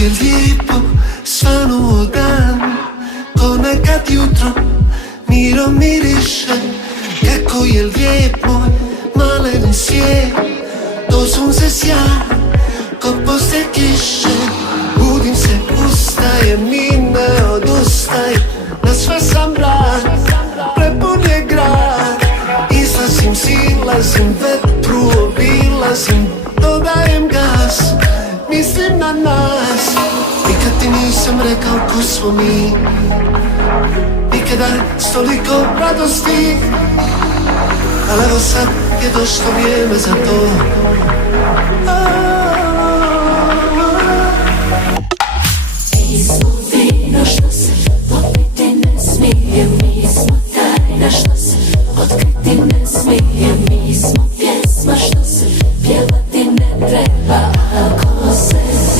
je lijepo, svanuo dan, ko nekad jutro mirom miriše. Kako je lijep moj maleni svijet, do sunce sja, ko poslije kiše. Budim se, ustajem i ne odustajem, na sve sam rad, prepun je grad. Izlazim, silazim, vetru obilazim, dodajem gas, mislim na nas. Nikad ti nisam rekao ko smo mi, nikada s toliko radosti, ali evo sad je došlo vrijeme za to.